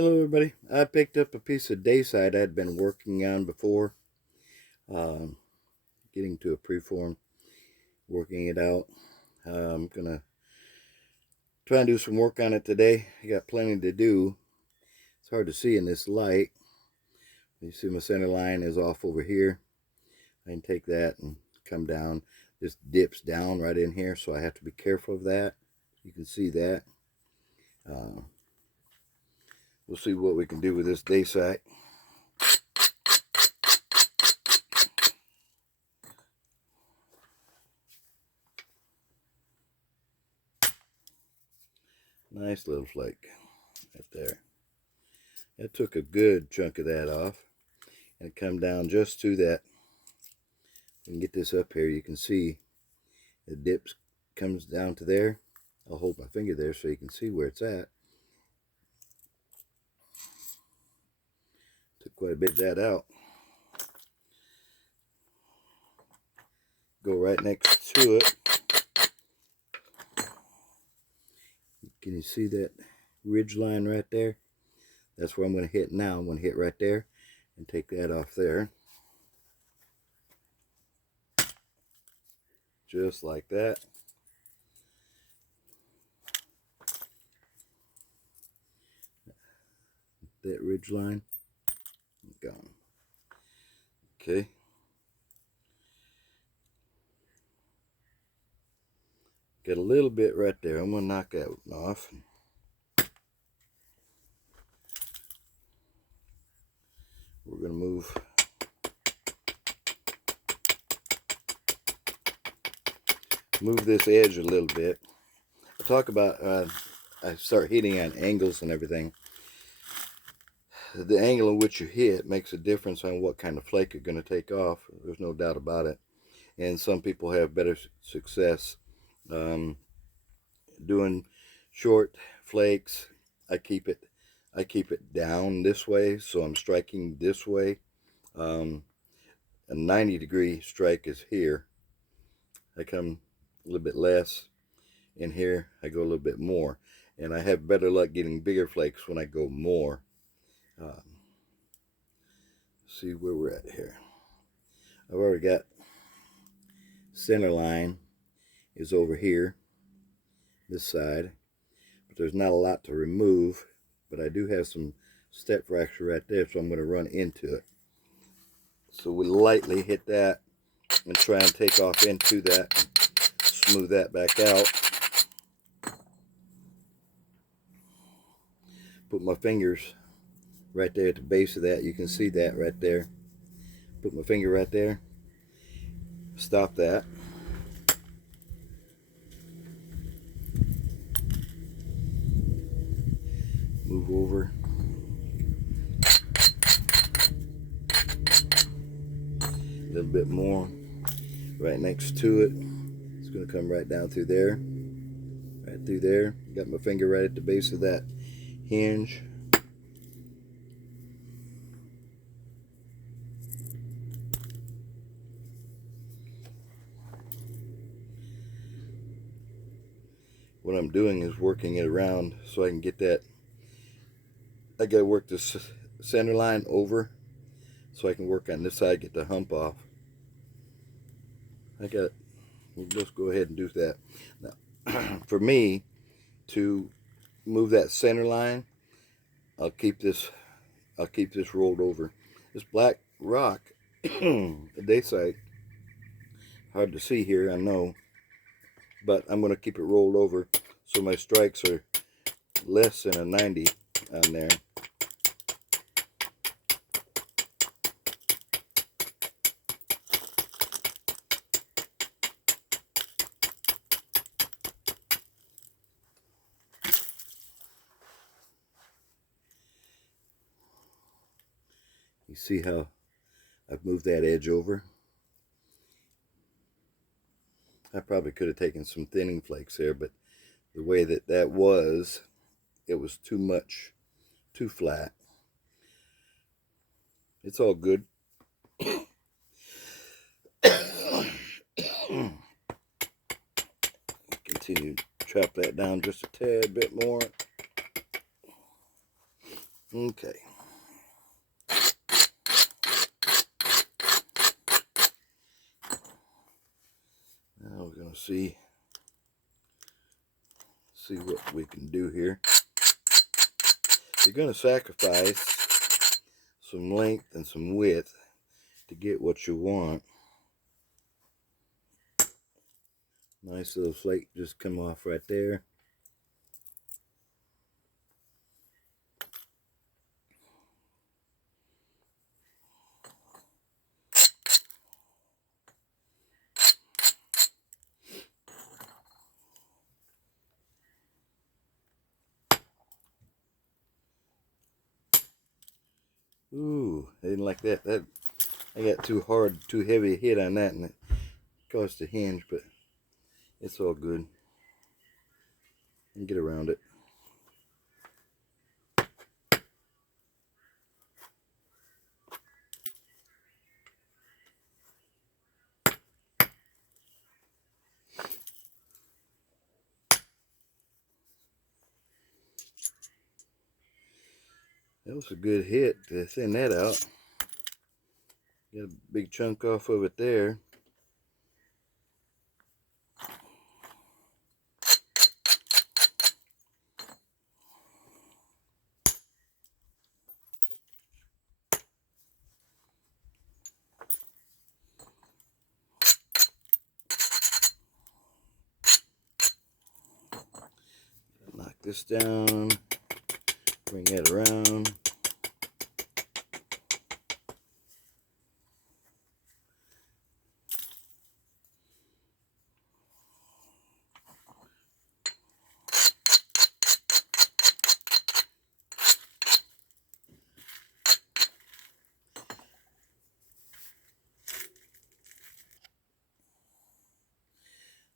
Hello everybody. I picked up a piece of Dayside I'd been working on before, um, getting to a preform, working it out. I'm gonna try and do some work on it today. I got plenty to do. It's hard to see in this light. You see my center line is off over here. I can take that and come down. This dips down right in here, so I have to be careful of that. You can see that. Uh, we'll see what we can do with this Dayside. Nice little flake right there. That took a good chunk of that off and come down just to that. You can get this up here. You can see the dips comes down to there. I'll hold my finger there so you can see where it's at. Took quite a bit of that out. Go right next to it. Can you see that ridge line right there? That's where I'm going to hit now. I'm going to hit right there and take that off there. Just like that. That ridge line gone. Okay. Got a little bit right there. I'm going to knock that one off. We're going to move this edge a little bit. I talk about I start hitting on angles and everything. The angle in which you hit makes a difference on what kind of flake you're going to take off. There's no doubt about it. And some people have better success doing short flakes. I keep it down this way, so I'm striking this way. A 90-degree strike is here. I come a little bit less. In here, I go a little bit more. And I have better luck getting bigger flakes when I go more. See where we're at here. I've already got center line is over here, this side. But there's not a lot to remove. But I do have some step fracture right there, so I'm going to run into it. So we lightly hit that and try and take off into that, smooth that back out. Put my fingers right there at the base of that. You can see that right there. Put my finger right there. Stop that. Move over. A little bit more. Right next to it. It's going to come right down through there. Right through there. Got my finger right at the base of that hinge. What I'm doing is working it around so I can get that. I got to work this center line over so I can work on this side, get the hump off. We'll just go ahead and do that. Now, for me to move that center line, I'll keep this rolled over. This black rock, the Dayside, hard to see here, I know, but I'm going to keep it rolled over so my strikes are less than a 90 on there. You see how I've moved that edge over? I probably could have taken some thinning flakes there, but the way that was, it was too much, too flat. It's all good. Continue to chop that down just a tad bit more. Okay. Now we're going to see what we can do here. You're going to sacrifice some length and some width to get what you want. Nice little flake just come off right there. Ooh, I didn't like that. I got too heavy a hit on that, and it caused the hinge, but it's all good. And get around it. That was a good hit to thin that out. Got a big chunk off of it there. Knock this down. Bring that around.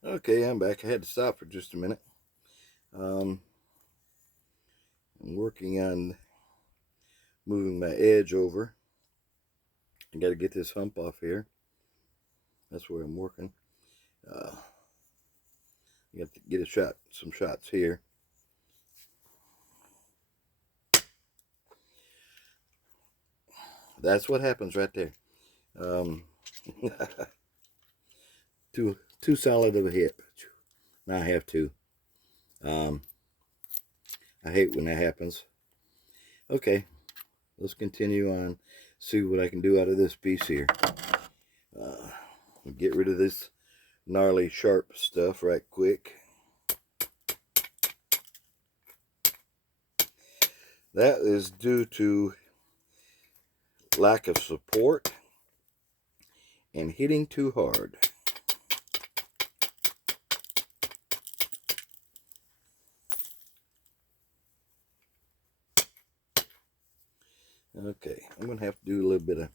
Okay, I'm back. I had to stop for just a minute. I'm working on moving my edge over. I got to get this hump off here. That's where I'm working. I got to get some shots here. That's what happens right there. Too solid of a hit. Now I have two. I hate when that happens. Okay, let's continue on. See what I can do out of this piece here. Get rid of this gnarly sharp stuff right quick. That is due to lack of support and hitting too hard. Okay, I'm going to have to do a little bit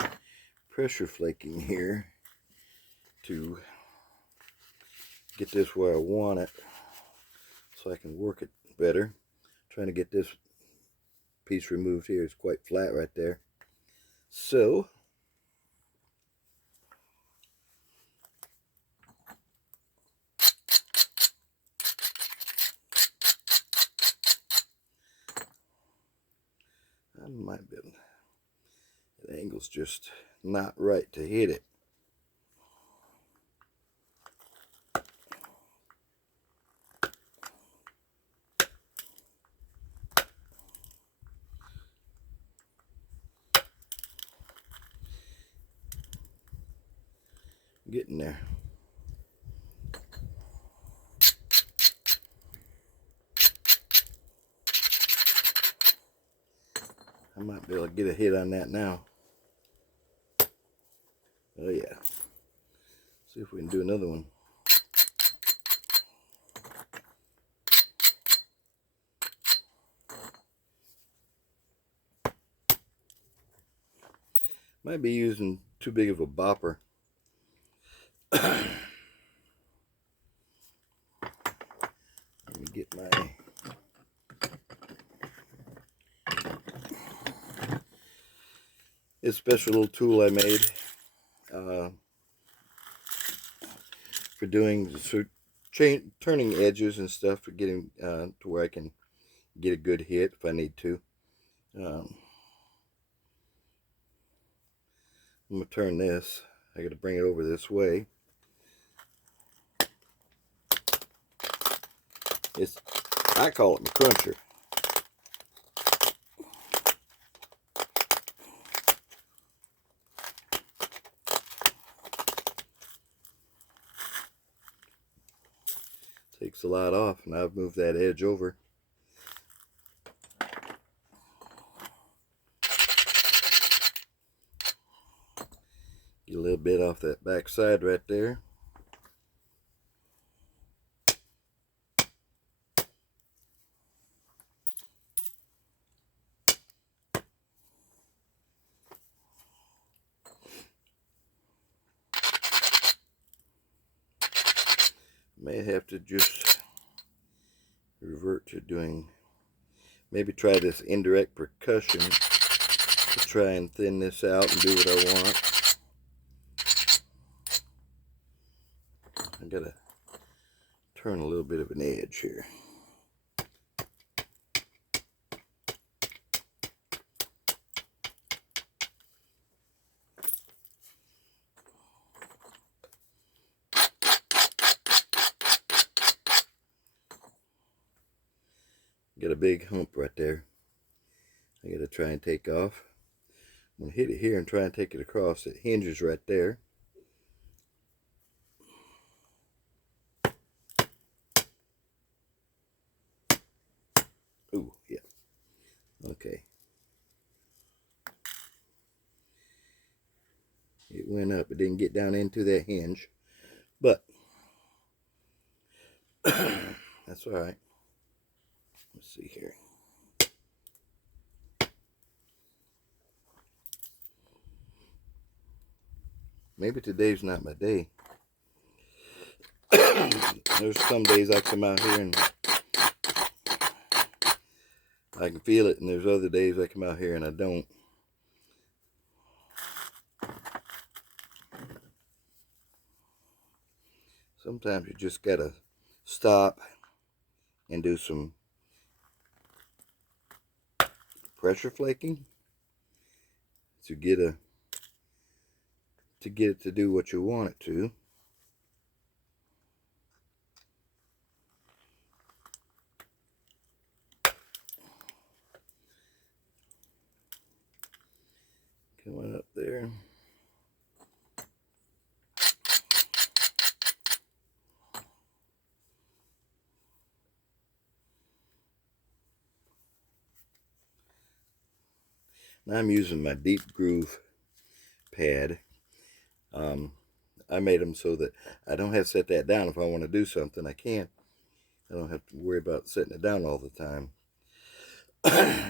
of pressure flaking here to get this where I want it so I can work it better. Trying to get this piece removed here. It's quite flat right there. So I might be able to, the angle's just not right to hit it. Getting there. I might be able to get a hit on that now. Oh yeah. See if we can do another one. Might be using too big of a bopper. Let me get my this special little tool I made for doing turning edges and stuff, for getting to where I can get a good hit if I need to. I'm going to turn this. I got to bring it over this way. I call it my cruncher. Takes a lot off, and I've moved that edge over. Get a little bit off that back side right there. May have to just revert to doing, maybe try this indirect percussion to try and thin this out and do what I want. I gotta turn a little bit of an edge here. Got a big hump right there. I gotta try and take off. I'm gonna hit it here and try and take it across. It hinges right there. Ooh, yeah. Okay. It went up. It didn't get down into that hinge, but that's all right. Let's see here. Maybe today's not my day. There's some days I come out here and I can feel it, and there's other days I come out here and I don't. Sometimes you just gotta stop and do some pressure flaking to get it to do what you want it to. Coming up there. Now I'm using my Deep Groove pad. I made them so that I don't have to set that down. If I want to do something, I can. I don't have to worry about setting it down all the time.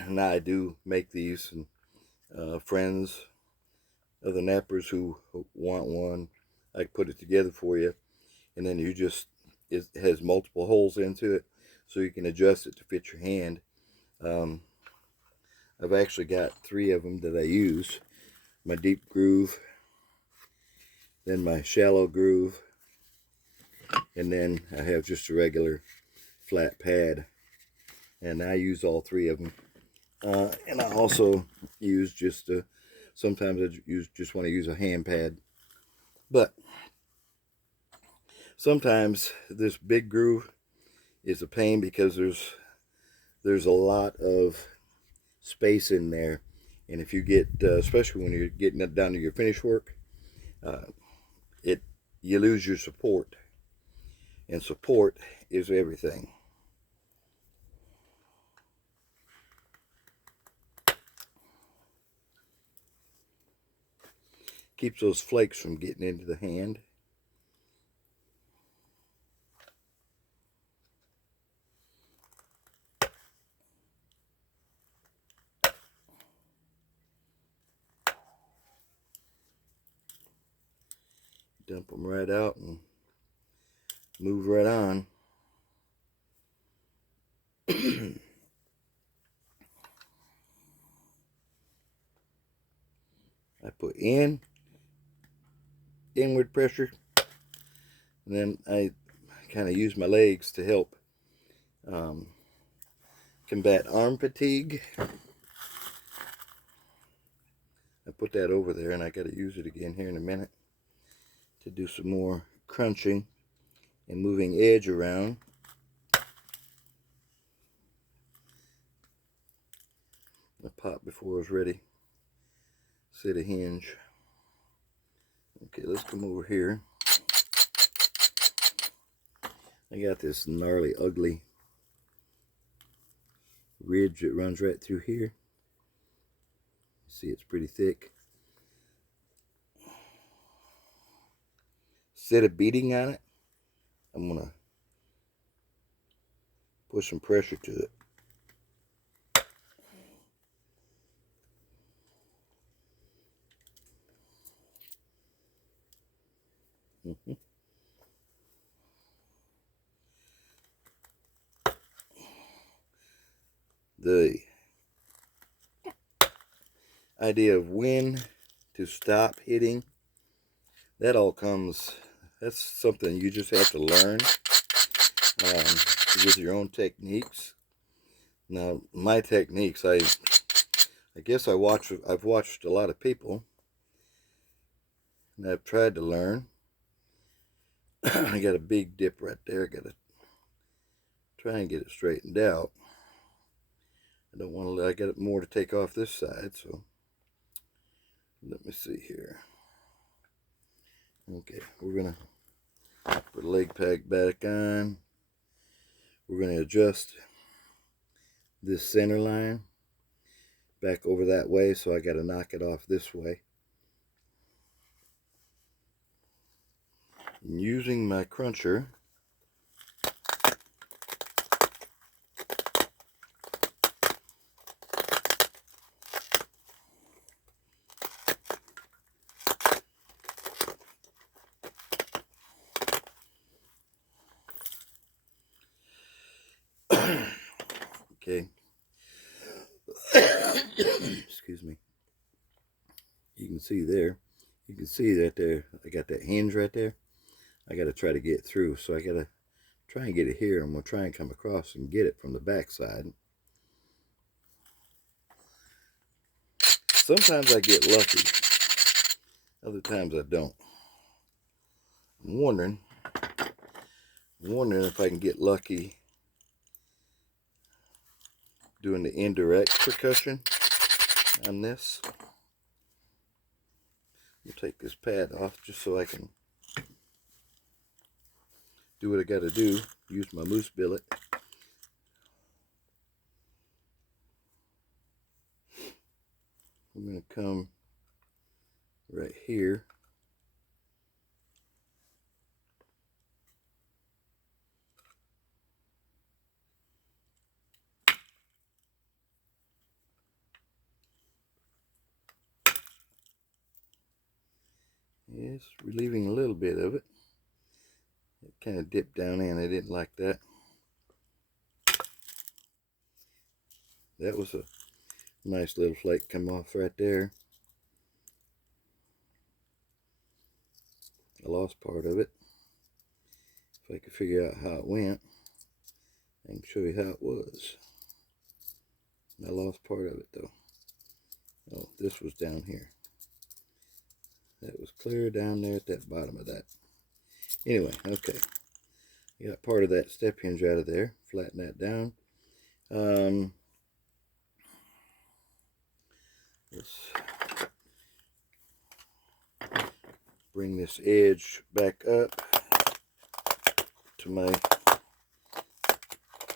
Now I do make these, and friends, other nappers who want one, I can put it together for you. And then you just, it has multiple holes into it, so you can adjust it to fit your hand. I've actually got 3 of them that I use. My Deep Groove, then my Shallow Groove, and then I have just a regular flat pad. And I use all 3 of them. And I also use just sometimes I just want to use a hand pad. But sometimes this big groove is a pain because there's a lot of space in there, and if you get especially when you're getting it down to your finish work, you lose your support, and support is everything. Keeps those flakes from getting into the hand. Dump them right out and move right on. I put inward pressure, and then I kind of use my legs to help combat arm fatigue. put that over there, and I got to use it again here in a minute to do some more crunching and moving edge around. The pop before it was ready. Set a hinge. Okay, let's come over here. I got this gnarly, ugly ridge that runs right through here. See, it's pretty thick. Instead of beating on it, I'm gonna put some pressure to it. The idea of when to stop hitting, that all comes, that's something you just have to learn with your own techniques. Now, my techniques, I guess I've watched a lot of people, and I've tried to learn. I got a big dip right there. I got to try and get it straightened out. I don't want to, I got more to take off this side, so let me see here. Okay, we're going to put a leg pack back on. We're going to adjust this center line back over that way, so I got to knock it off this way. And using my cruncher, okay. Excuse me. You can see there. You can see that there. I got that hinge right there. I got to try to get through. So I got to try and get it here. I'm going to try and come across and get it from the back side. Sometimes I get lucky. Other times I don't. I'm wondering if I can get lucky doing the indirect percussion on this. We'll take this pad off just so I can do what I got to do. Use my moose billet. I'm going to come right here. Yes, relieving a little bit of it. It kind of dipped down in. I didn't like that. That was a nice little flake come off right there. I lost part of it. If I could figure out how it went, I can show you how it was. I lost part of it though. Oh, this was down here. That was clear down there at that bottom of that. Anyway, okay. I got part of that step hinge out of there. Flatten that down. Let's bring this edge back up to my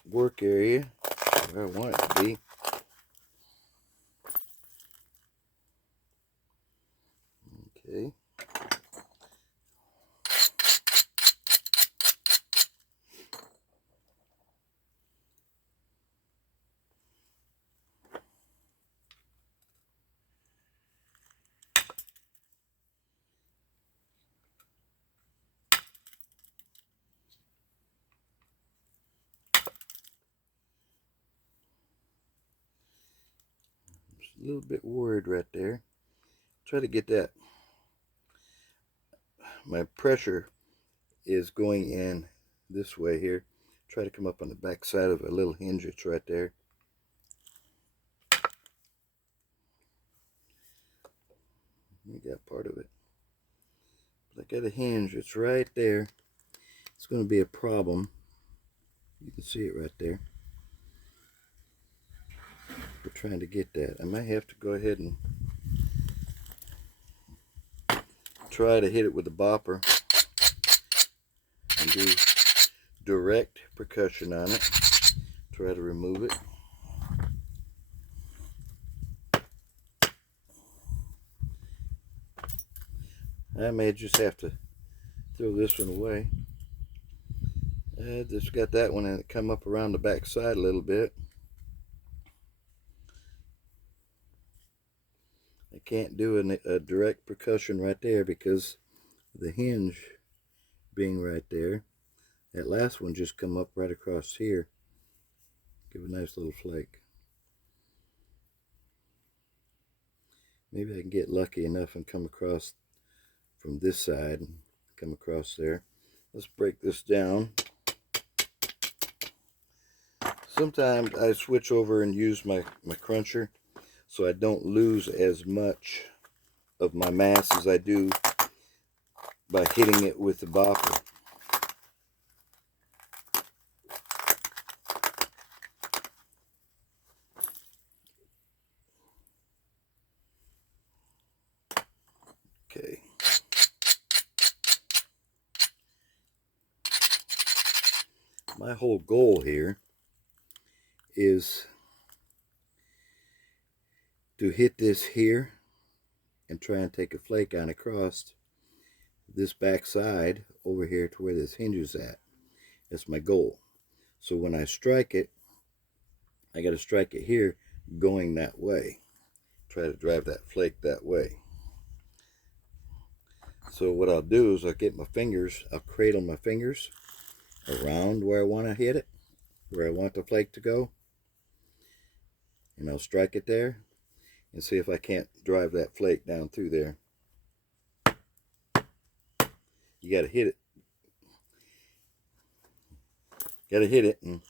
work area where I want it to be. Okay. Just a little bit worried right there. Try to get that. My pressure is going in this way here. Try to come up on the back side of a little hinge that's right there. You got part of it. But I got a hinge. It's right there. It's going to be a problem. You can see it right there. We're trying to get that. I might have to go ahead and try to hit it with a bopper and do direct percussion on it. Try to remove it. I may just have to throw this one away. I just got that one and it come up around the back side a little bit. I can't do a direct percussion right there because the hinge being right there. That last one just come up right across here. Give a nice little flake. Maybe I can get lucky enough and come across from this side and come across there. Let's break this down. Sometimes I switch over and use my cruncher so I don't lose as much of my mass as I do by hitting it with the bopper. Okay. My whole goal here is to hit this here and try and take a flake on across this back side over here to where this hinge is at. That's my goal. So when I strike it, I got to strike it here going that way. Try to drive that flake that way. So what I'll do is I'll get my fingers, I'll cradle my fingers around where I want to hit it, where I want the flake to go, and I'll strike it there and see if I can't drive that flake down through there. You got to hit it. Got to hit it, and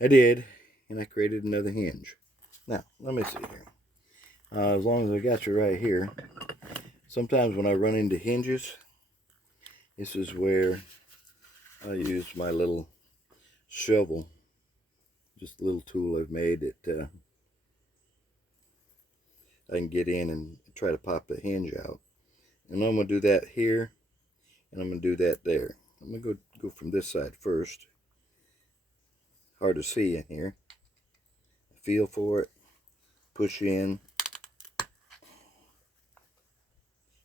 I did, and I created another hinge. Now, let me see here. As long as I got you right here, sometimes when I run into hinges, this is where I use my little shovel, just a little tool I've made that I can get in and try to pop the hinge out. And I'm going to do that here, and I'm going to do that there. I'm going to go from this side first. Hard to see in here. Feel for it, push in,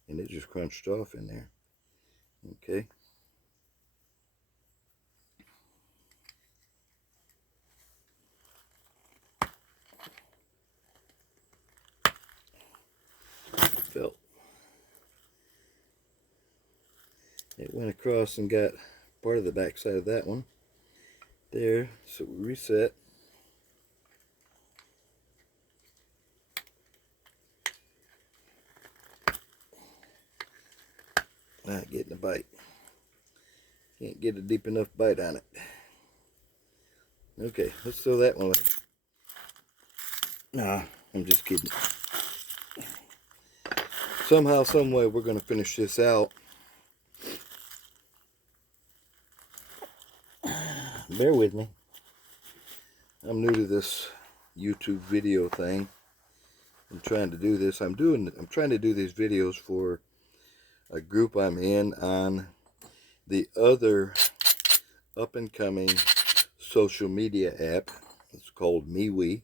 and it just crunched off in there. Okay. Felt it went across and got part of the back side of that one there. So we reset. Not getting a bite. Can't get a deep enough bite on it. Okay, let's throw that one away. Nah, I'm just kidding. Somehow, some way, we're going to finish this out. Bear with me. I'm new to this YouTube video thing. I'm trying to do this. I'm trying to do these videos for a group I'm in on the other up and coming social media app. It's called MeWe.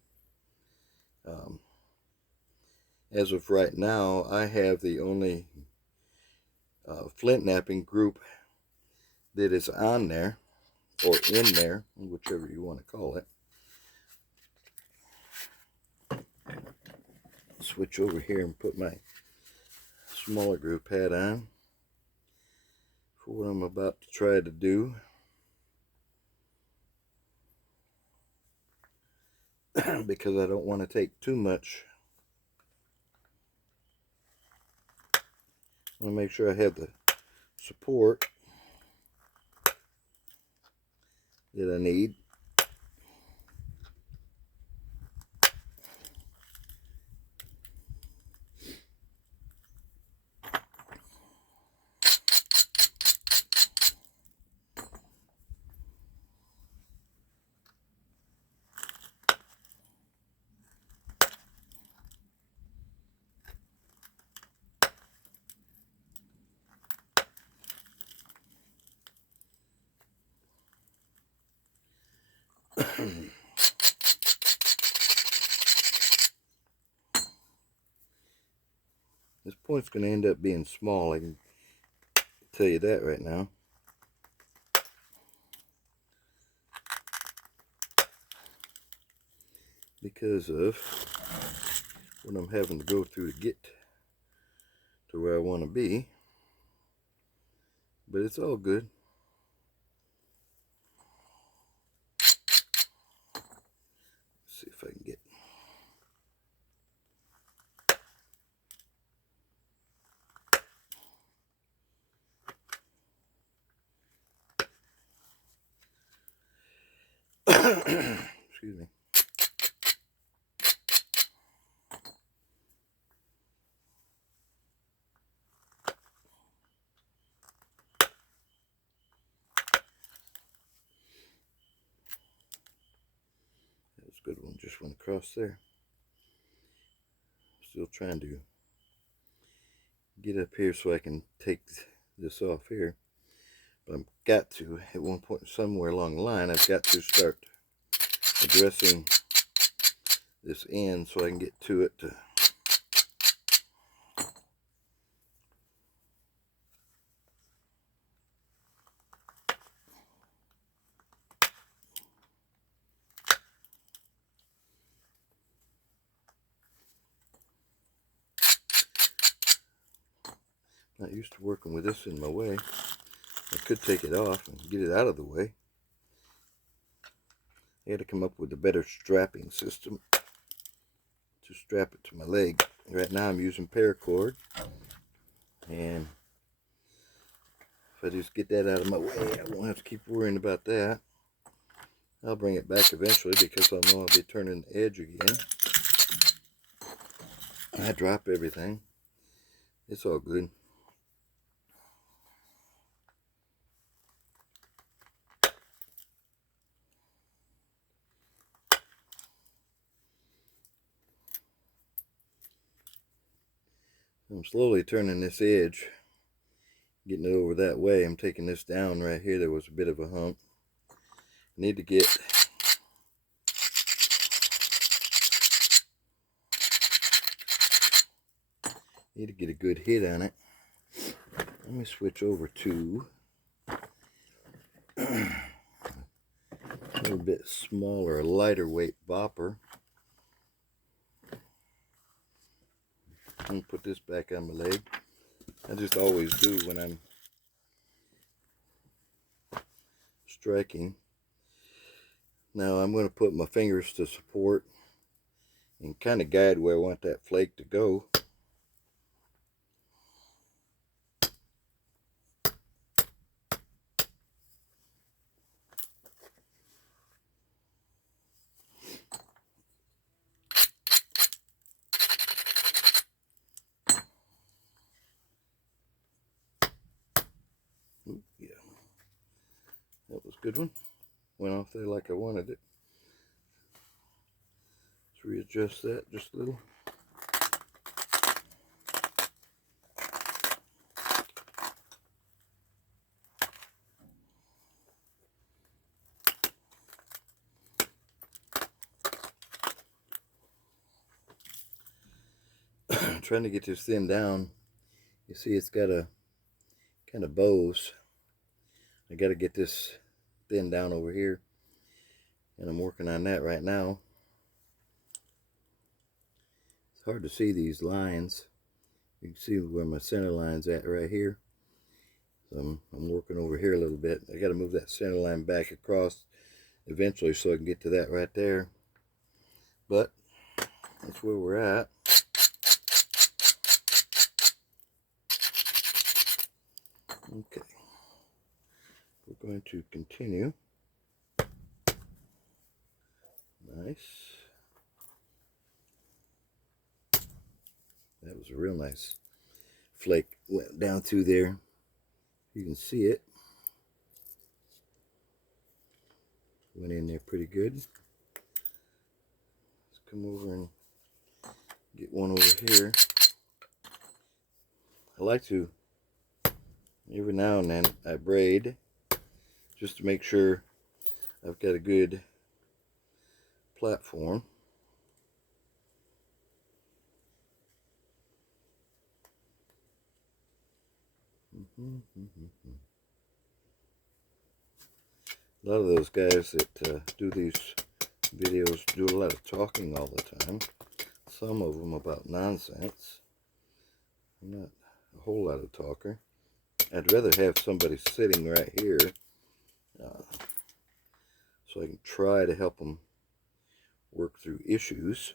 As of right now, I have the only flint knapping group that is on there, or in there, whichever you want to call it. Switch over here and put my smaller group hat on for what I'm about to try to do. Because I don't want to take too much. I want to make sure I have the support that I need. This point's going to end up being small, I can tell you that right now. Because of what I'm having to go through to get to where I want to be. But it's all good. Let's see if I can get... Excuse me. That was a good one, just went across there. Still trying to get up here so I can take this off here. But I've got to, at one point somewhere along the line, I've got to start addressing this end so I can get to it. Not used to working with this in my way. I could take it off and get it out of the way. I had to come up with a better strapping system to strap it to my leg. Right now I'm using paracord, and if I just get that out of my way, I won't have to keep worrying about that. I'll bring it back eventually because I'll know I'll be turning the edge again. I drop everything. It's all good. I'm slowly turning this edge, getting it over that way. I'm taking this down right here. There was a bit of a hump. I need to get a good hit on it. Let me switch over to a little bit smaller, lighter weight bopper. I'm going to put this back on my leg. I just always do when I'm striking. Now I'm going to put my fingers to support and kind of guide where I want that flake to go. Ooh, yeah, that was a good one. Went off there like I wanted it. Let's readjust that just a little. I'm trying to get this thin down. You see it's got a kind of bows. I got to get this thin down over here, and I'm working on that right now. It's hard to see these lines. You can see where my center line's at right here. So I'm working over here a little bit. I got to move that center line back across eventually so I can get to that right there. But that's where we're at. Okay. We're going to continue. Nice. That was a real nice flake. Went down through there. You can see it. Went in there pretty good. Let's come over and get one over here. I like to, every now and then, I braid just to make sure I've got a good platform. A lot of those guys that do these videos do a lot of talking all the time. Some of them about nonsense. I'm not a whole lot of talker. I'd rather have somebody sitting right here so I can try to help them work through issues.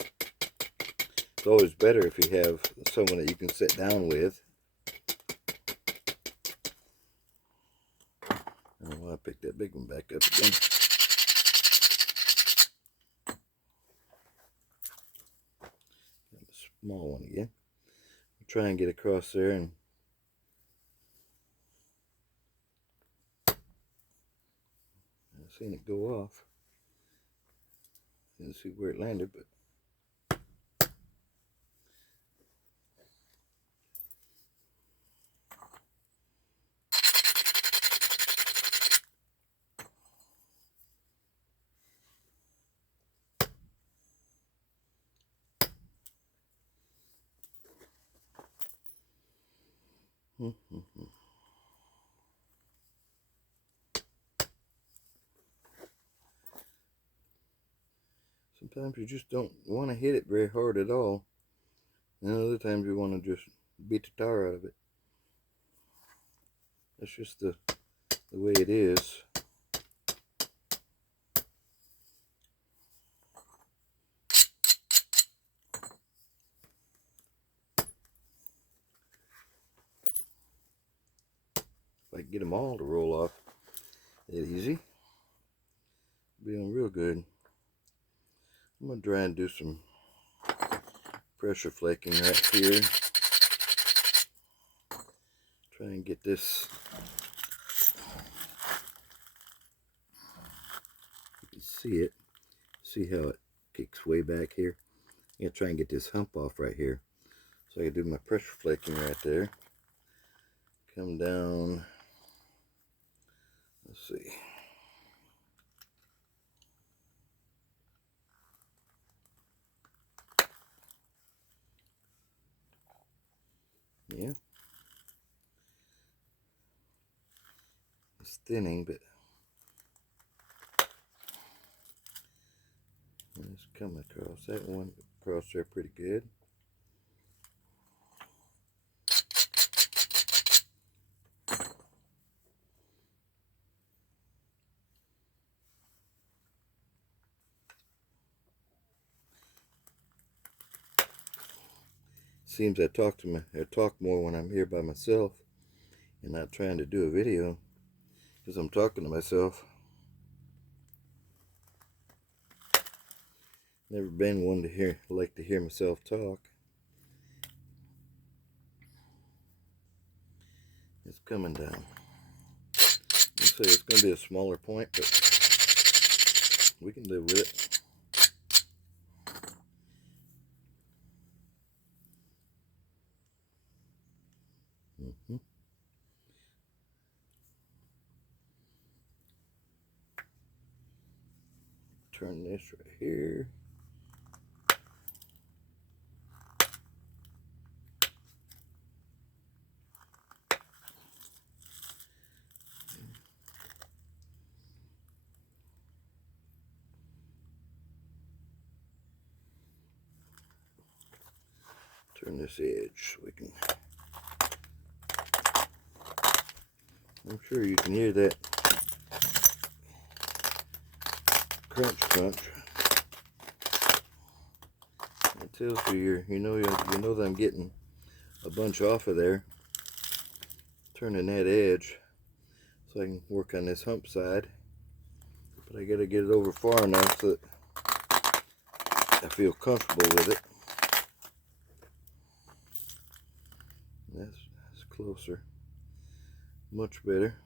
It's always better if you have someone that you can sit down with. Oh, I picked that big one back up again. Got a small one again. I'll try and get across there, and I've seen it go off. Didn't see where it landed, but sometimes you just don't want to hit it very hard at all, and other times you want to just beat the tar out of it. That's just the way it is. If I can get them all to roll off that easy, be on real good. I'm going to try and do some pressure flaking right here. Try and get this. You can see it. See how it kicks way back here? I'm going to try and get this hump off right here. So I can do my pressure flaking right there. Come down. Let's see. Yeah. It's thinning, but it's coming across. That one across there pretty good. Seems I talk more when I'm here by myself and not trying to do a video, because I'm talking to myself. Never been one to like to hear myself talk. It's coming down. Let's say it's going to be a smaller point, but we can live with it. Turn this right here. Turn this edge so we can. I'm sure you can hear that crunch crunch. It tells you you know that I'm getting a bunch off of there. Turning that edge so I can work on this hump side. But I gotta get it over far enough so that I feel comfortable with it. That's closer. Much better.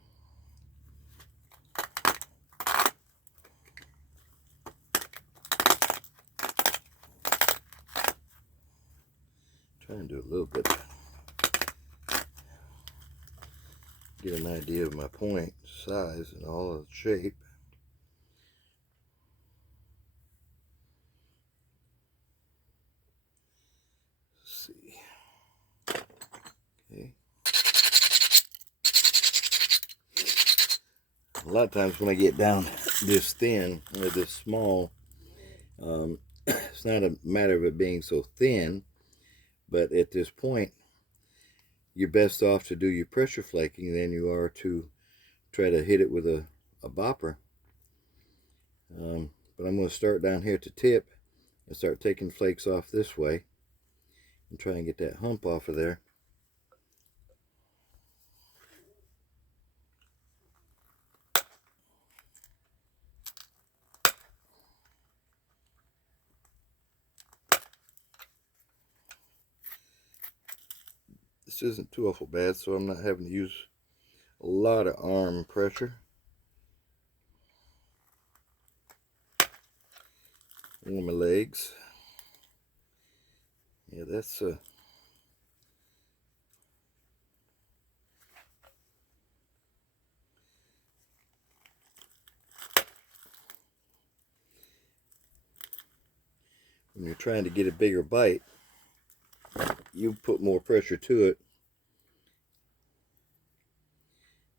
Try and do a little bit. Get an idea of my point size and all of the shape. A lot of times when I get down this thin or this small, it's not a matter of it being so thin, but at this point, you're best off to do your pressure flaking than you are to try to hit it with a bopper. But I'm going to start down here at the tip and start taking flakes off this way and try and get that hump off of there. This isn't too awful bad, so I'm not having to use a lot of arm pressure. On my legs. Yeah, that's when you're trying to get a bigger bite, you put more pressure to it.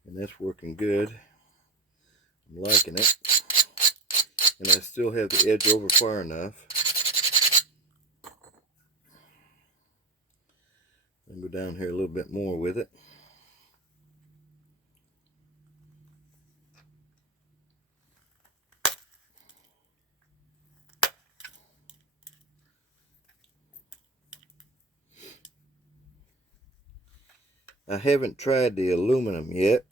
And that's working good. I'm liking it. And I still have the edge over far enough. I'll go down here a little bit more with it. I haven't tried the aluminum yet.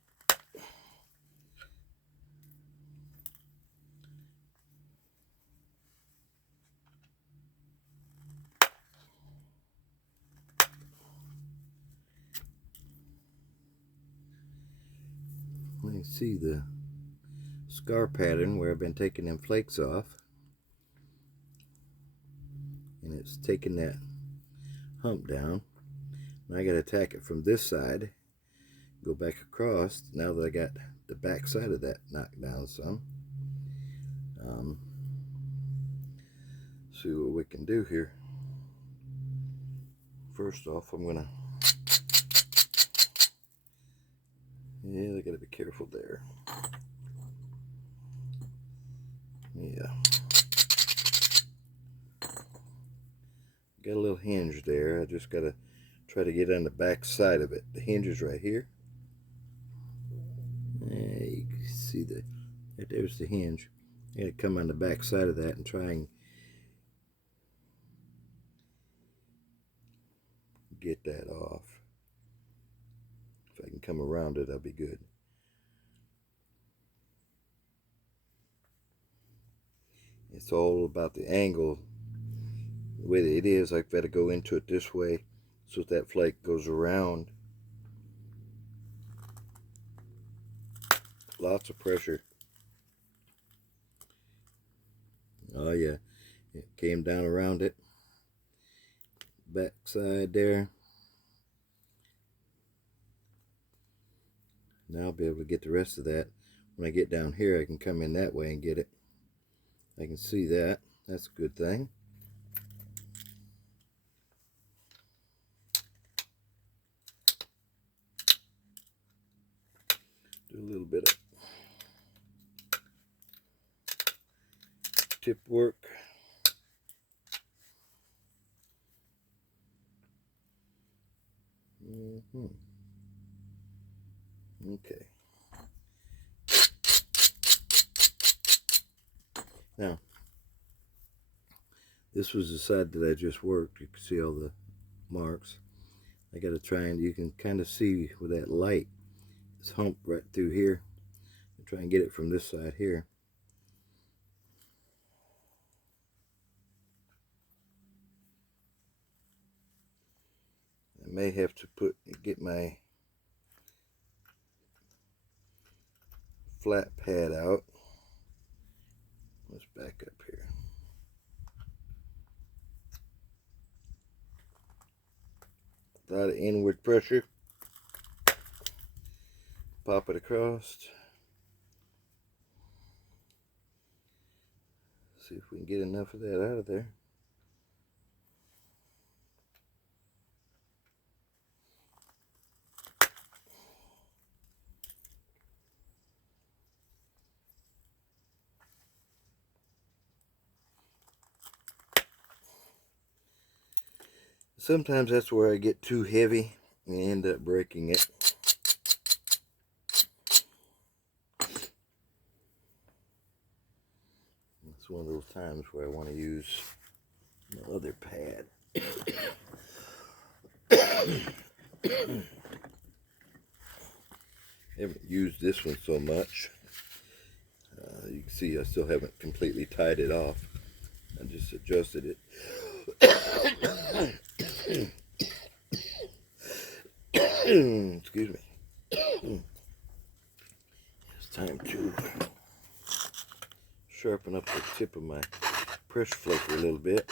You can see the scar pattern where I've been taking them flakes off. And it's taking that hump down. Now I got to attack it from this side. Go back across now that I got the back side of that knocked down some. See what we can do here. First off, I'm gonna, yeah, I gotta be careful there. Yeah, got a little hinge there. I just gotta try to get on the back side of it. The hinge is right here. Yeah, you can see there's the hinge. I gotta come on the back side of that and try and get that off. If I can come around it, I'll be good. It's all about the angle. The way that it is, I've got to go into it this way so that flake goes around. Lots of pressure. Oh yeah, it came down around it. Back side there. Now I'll be able to get the rest of that. When I get down here, I can come in that way and get it. I can see that. That's a good thing. Do a little bit of tip work. Okay. Now, this was the side that I just worked. You can see all the marks. I got to try and, you can kind of see with that light, this hump right through here. I'll try and get it from this side here. I may have to get my flat pad out. Let's back up here. A lot of inward pressure. Pop it across. See if we can get enough of that out of there. Sometimes that's where I get too heavy and end up breaking it. It's one of those times where I want to use my other pad. Haven't used this one so much. You can see I still haven't completely tied it off. I just adjusted it. Excuse me. It's time to sharpen up the tip of my pressure flaker a little bit.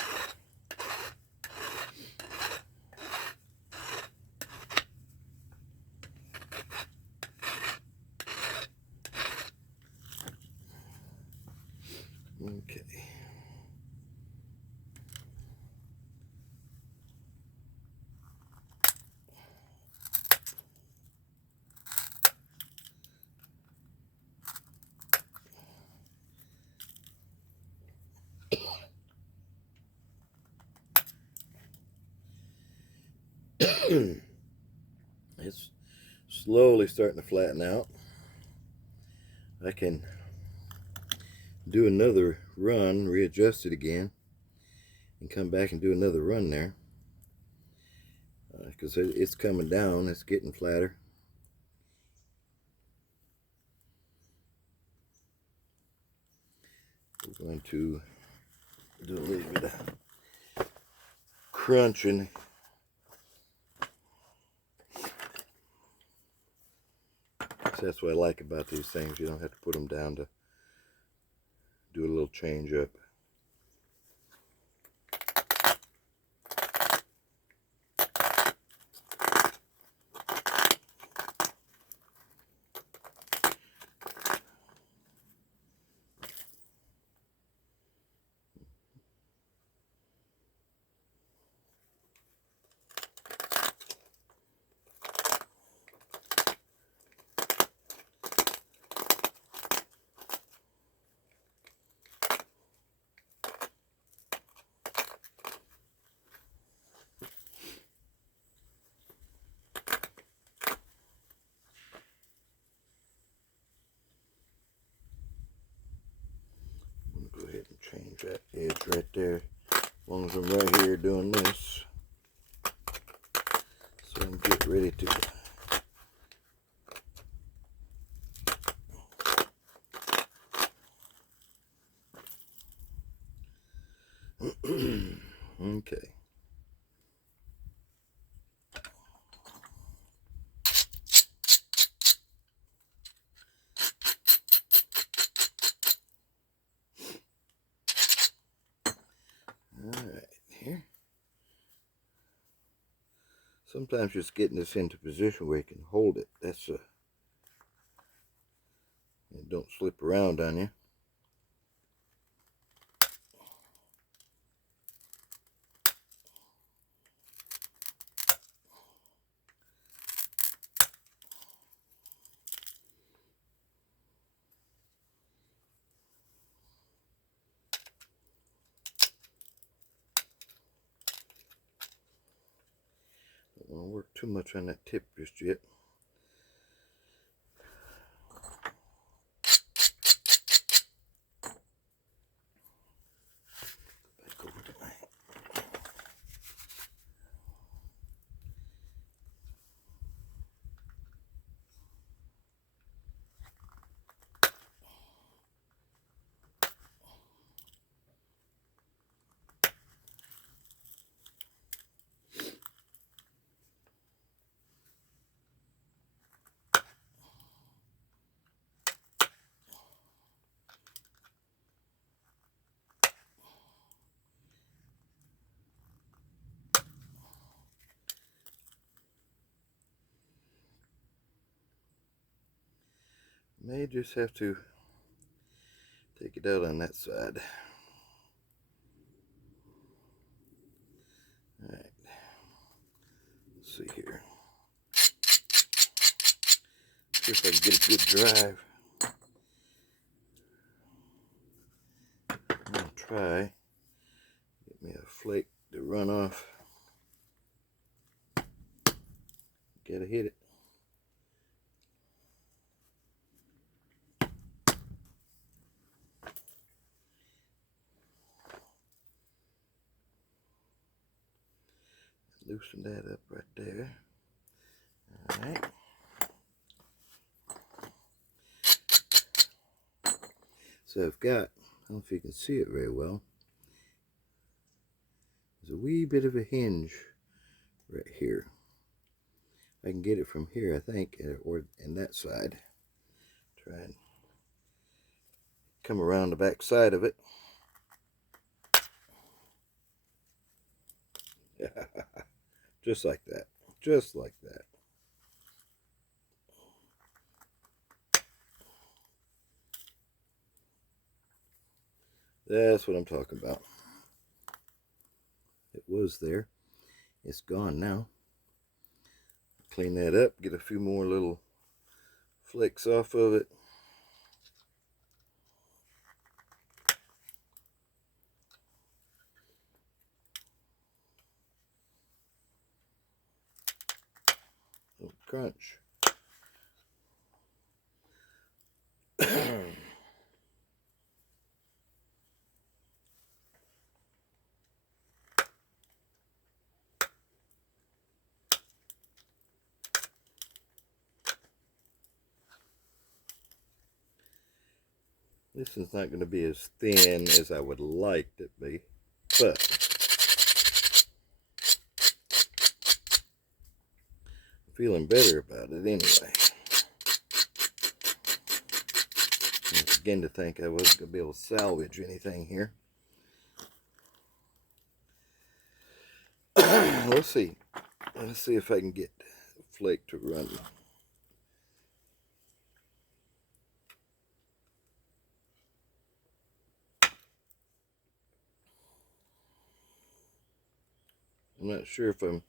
Okay. It's slowly starting to flatten out. I can do another run, readjust it again, and come back and do another run there, because it's coming down, it's getting flatter. We're going to do a little bit of crunching. So that's what I like about these things. You don't have to put them down to do a little change up. Go ahead and change that edge right there. As long as I'm right here doing this, so I'm get ready to okay. Alright, here. Sometimes just getting this into position where you can hold it, that's it don't slip around on you. Don't want to work too much on that tip just yet. Back over to my may just have to take it out on that side. Alright, let's see here. See if I can get a good drive. I'm going to try get me a flake to run off. Gotta hit it. Loosen that up right there. Alright. So I've got, I don't know if you can see it very well, there's a wee bit of a hinge right here. I can get it from here, I think, or in that side. Try and come around the back side of it. Just like that. Just like that. That's what I'm talking about. It was there. It's gone now. Clean that up, get a few more little flakes off of it. Little crunch. This is not going to be as thin as I would like it to be, but I'm feeling better about it anyway. I began to think I wasn't going to be able to salvage anything here. Let's see. Let's see if I can get flake to run. I'm not sure if I'm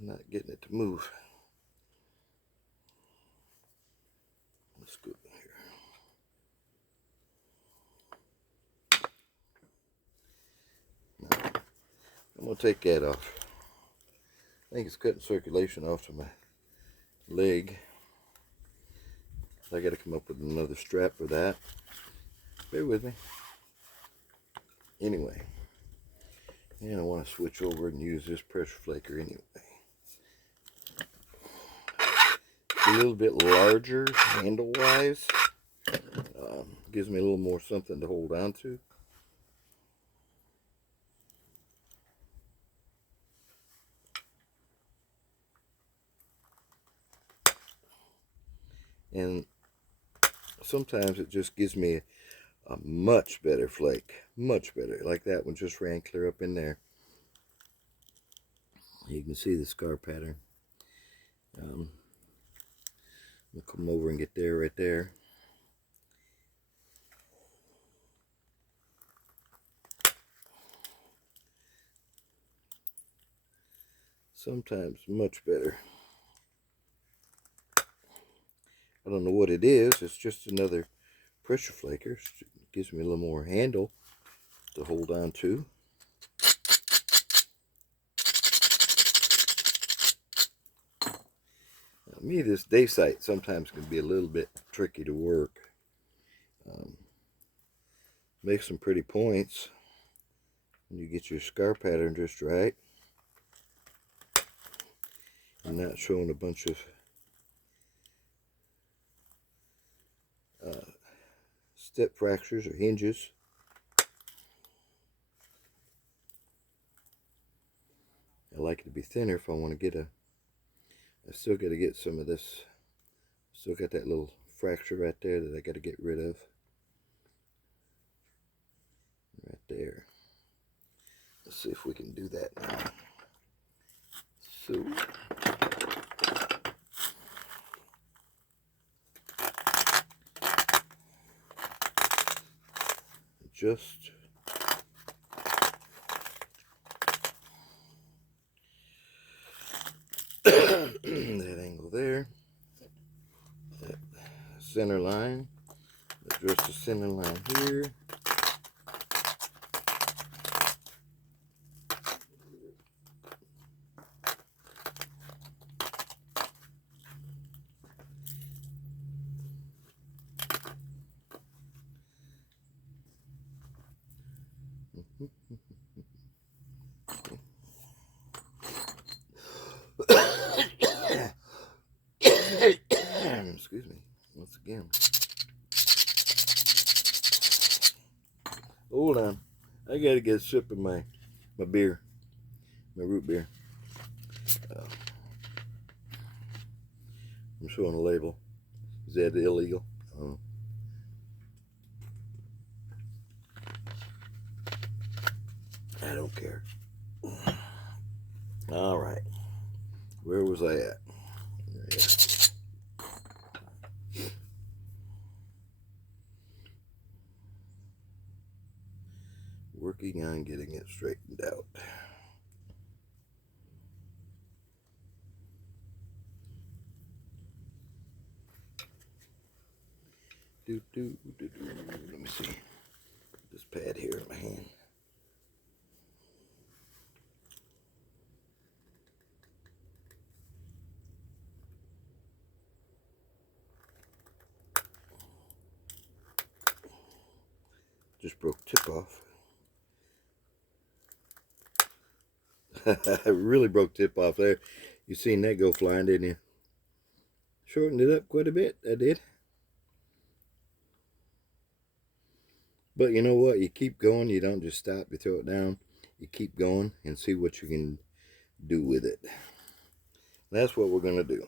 not getting it to move. Let's go here. Now, I'm going to take that off. I think it's cutting circulation off to my leg. I got to come up with another strap for that. Bear with me. Anyway, and I want to switch over and use this pressure flaker anyway. It's a little bit larger handle-wise. Gives me a little more something to hold on to. And sometimes it just gives me a much better flake. Much better. Like that one just ran clear up in there. You can see the scar pattern. We'll come over and get there right there. Sometimes much better. I don't know what it is. It's just another pressure flaker. It gives me a little more handle to hold on to. Now, me, this Day-Site sometimes can be a little bit tricky to work. Make some pretty points when you get your scar pattern just right. And not showing a bunch of step fractures or hinges. I like it to be thinner if I want to get I still got to get some of this. Still got that little fracture right there that I got to get rid of. Right there. Let's see if we can do that now. So, just that angle there, that center line, address the center line here. Excuse me, once again. Hold on. I gotta get a sip of my beer, my root beer. I'm showing a label. Is that illegal? I don't care. All right. Where was I at? Yeah. Working on getting it straightened out. Let me see. This pad here in my hand. Just broke tip off. I really broke tip off there. You seen that go flying, didn't you? Shortened it up quite a bit, I did. But you know what? You keep going. You don't just stop. You throw it down. You keep going and see what you can do with it. That's what we're going to do.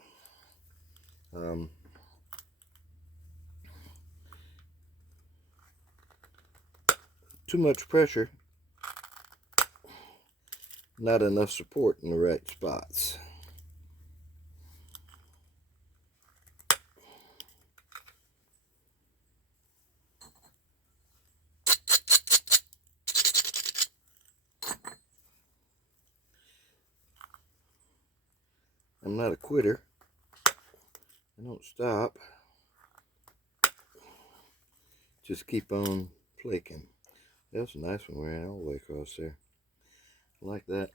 Too much pressure. Not enough support in the right spots. I'm not a quitter. I don't stop. Just keep on flaking. That's a nice one. Ran all the way across there. I like that.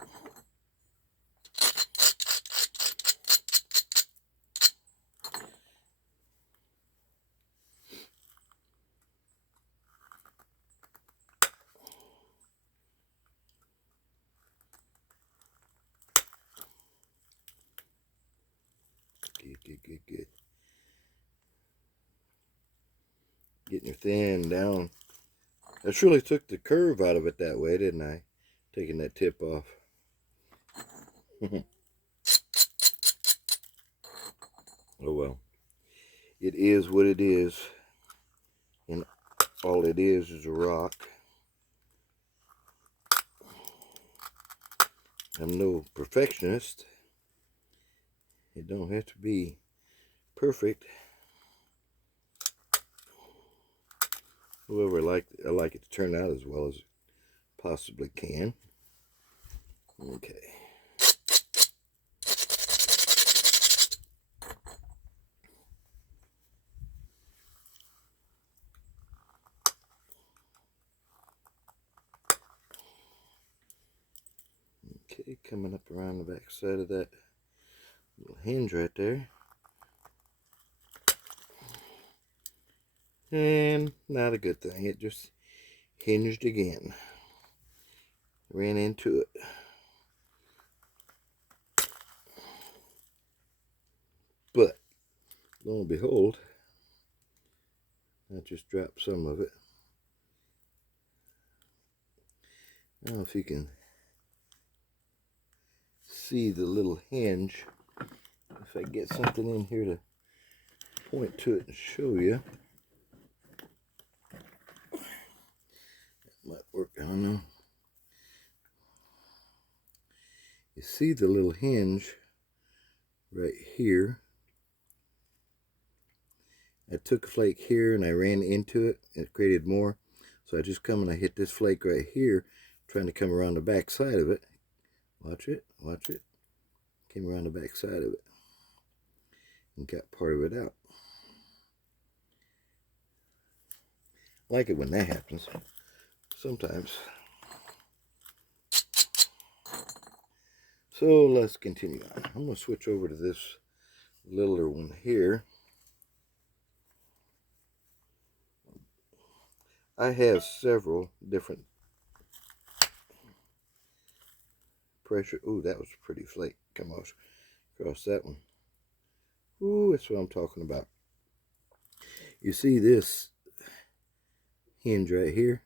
Good. Getting your thin down. I surely took the curve out of it that way, didn't I? Taking that tip off. Oh well. It is what it is. And all it is a rock. I'm no perfectionist. It don't have to be perfect. However, I like it to turn out as well as it possibly can. Okay. Okay, coming up around the back side of that little hinge right there. And not a good thing. It just hinged again. Ran into it. But, lo and behold, I just dropped some of it. I don't know if you can see the little hinge. If I get something in here to point to it and show you. That might work, I don't know. You see the little hinge right here. I took a flake here and I ran into it. It created more. So I just come and I hit this flake right here, trying to come around the back side of it. Watch it, watch it. Came around the back side of it and got part of it out. I like it when that happens. Sometimes. So let's continue on. I'm going to switch over to this littler one here. I have several different pressure. Ooh, that was a pretty flake. Come on, across that one. Ooh, that's what I'm talking about. You see this hinge right here?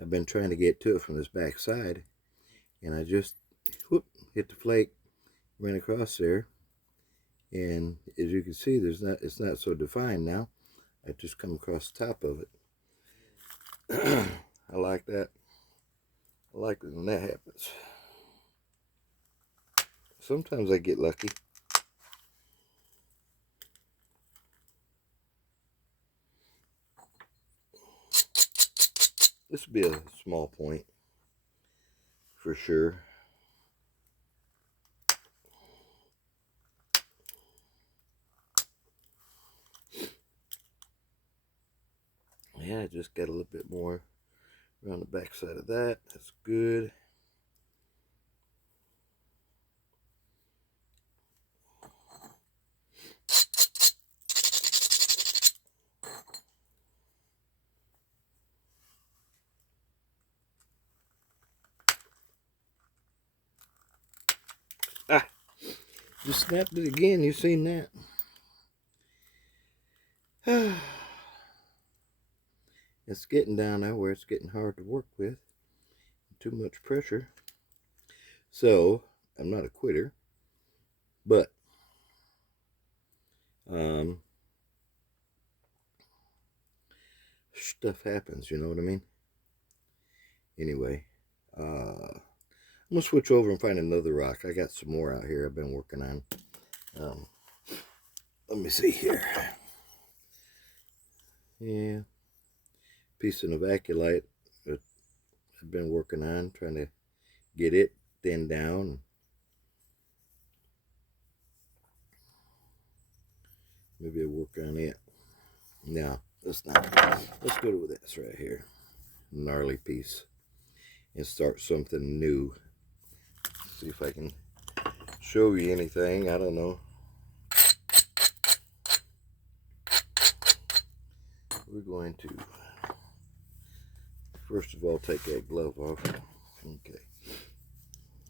I've been trying to get to it from this back side, and I just whoop, hit the flake, ran across there, and as you can see, it's not so defined now. I just come across the top of it. I like that. I like it when that happens. Sometimes I get lucky. This would be a small point for sure. Yeah, I just got a little bit more around the back side of that. That's good. Ah, just snapped it again. You seen that? It's getting down now where it's getting hard to work with. Too much pressure. So, I'm not a quitter, but stuff happens, you know what I mean? Anyway, I'm going to switch over and find another rock. I got some more out here I've been working on. Let me see here. Yeah, piece of Novaculite that I've been working on, trying to get it thinned down. Maybe I'll work on it. No, let's not. Let's go to this right here. Gnarly piece. And start something new. See if I can show you anything. I don't know. We're going to first of all take that glove off. Okay.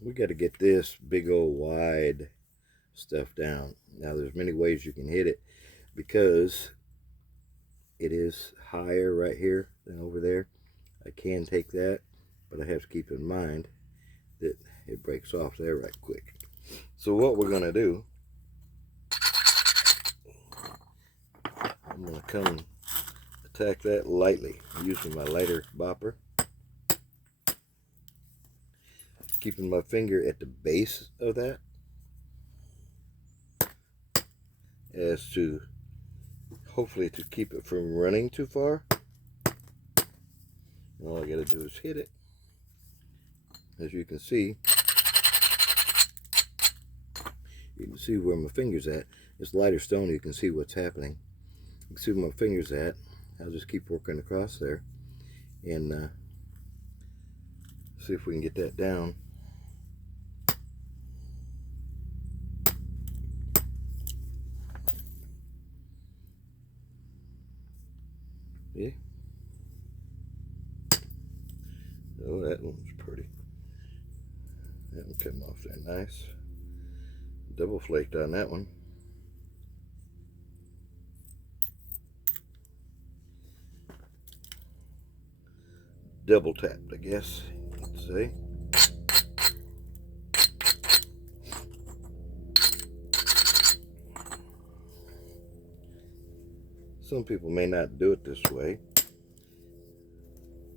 We got to get this big old wide stuff down. Now there's many ways you can hit it because it is higher right here than over there. I can take that, but I have to keep in mind that it breaks off there right quick. So what we're going to do, I'm going to come and attack that lightly using my lighter bopper, keeping my finger at the base of that as to hopefully to keep it from running too far. All I got to do is hit it. As you can see where my finger's at. This lighter stone, you can see what's happening. You can see where my finger's at. I'll just keep working across there and see if we can get that down. Yeah. Oh, that one's pretty. That one came off there nice. Double flaked on that one. Double tapped, I guess you'd say. Some people may not do it this way.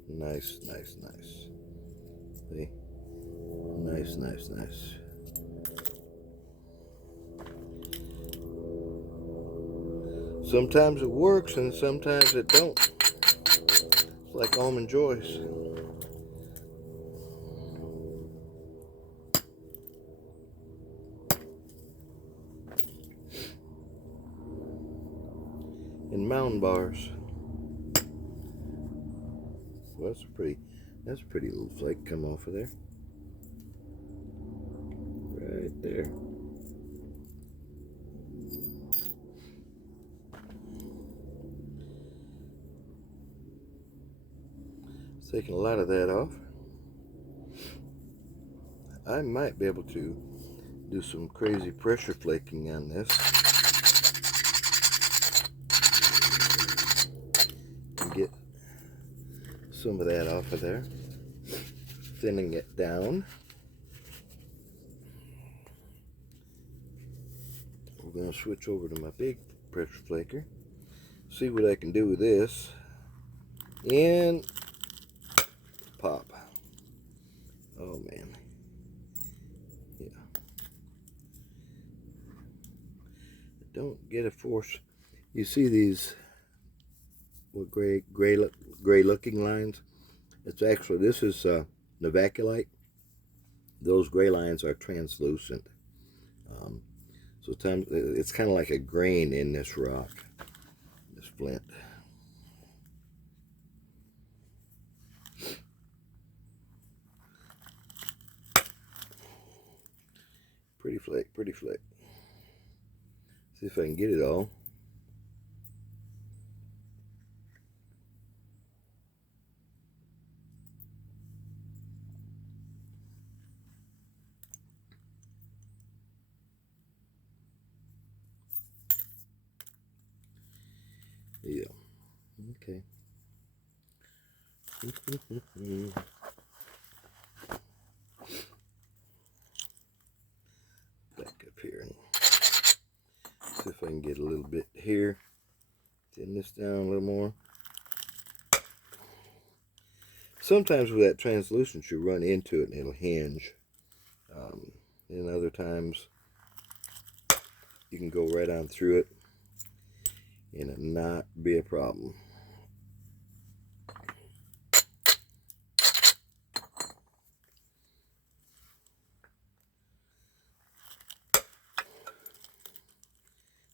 Nice, nice, nice. See? Nice, nice, nice. Sometimes it works and sometimes it don't. It's like Almond Joys. And mound bars. Well, that's a pretty little flake come off of there. Right there. It's taking a lot of that off. I might be able to do some crazy pressure flaking on this and get some of that off of there, thinning it down. We're going to switch over to my big pressure flaker, see what I can do with this, and pop. Oh man, yeah. Don't get a force. You see these gray looking lines? It's actually, this is novaculite. Those gray lines are translucent. So it's kind of like a grain in this rock, this flint. Pretty flake, pretty flake. See if I can get it all. Yeah. Okay. Back up here and see if I can get a little bit here. Thin this down a little more. Sometimes with that translucent you run into it and it'll hinge. And other times you can go right on through it and it not be a problem.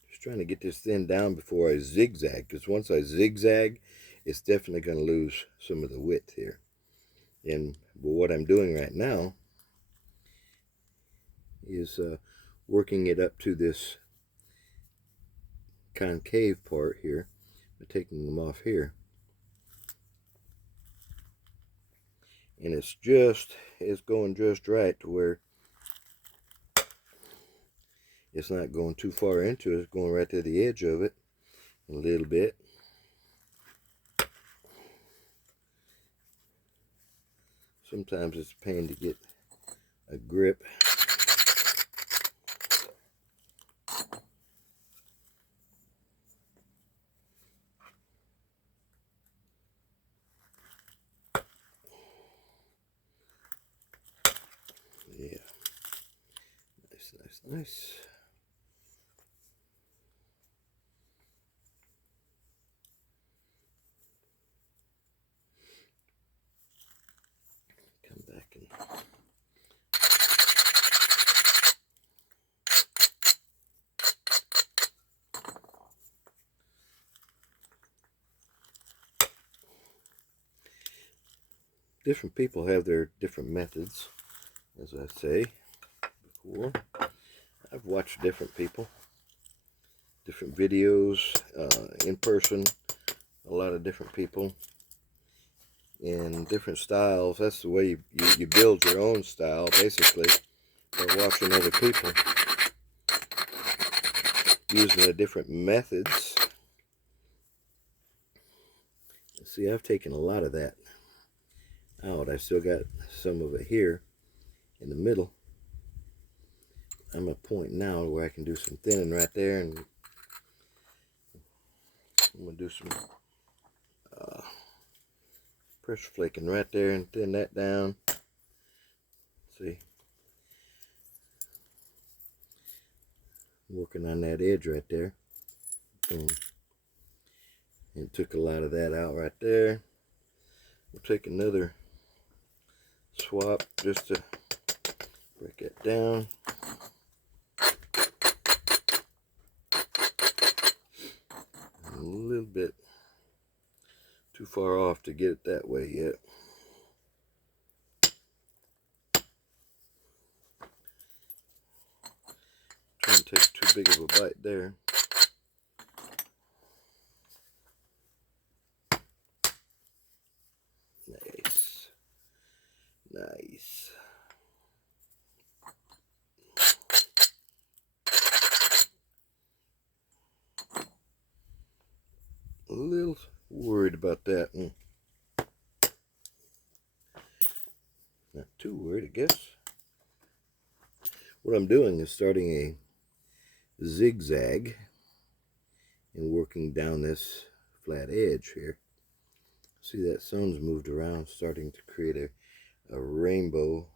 Just trying to get this thin down before I zigzag, because once I zigzag, it's definitely going to lose some of the width here. But what I'm doing right now is working it up to this concave part here, but taking them off here. And it's going just right to where it's not going too far into it. It's going right to the edge of it a little bit. Sometimes it's a pain to get a grip. Yeah. Nice, nice, nice. Come back and different people have their different methods, as I say before. I've watched different people, different videos, in person, a lot of different people in different styles. That's the way you build your own style, basically, by watching other people using the different methods. See, I've taken a lot of that out. I still got some of it here in the middle. I'm at a point now where I can do some thinning right there, and I'm going to do some pressure flaking right there and thin that down. See, working on that edge right there. Boom. And took a lot of that out right there. We'll take another swap just to break it down. A little bit too far off to get it that way yet. Trying to take too big of a bite there. Nice. Nice. worried about that. Not too worried, I guess. What I'm doing is starting a zigzag and working down this flat edge here. See that sun's moved around, starting to create a rainbow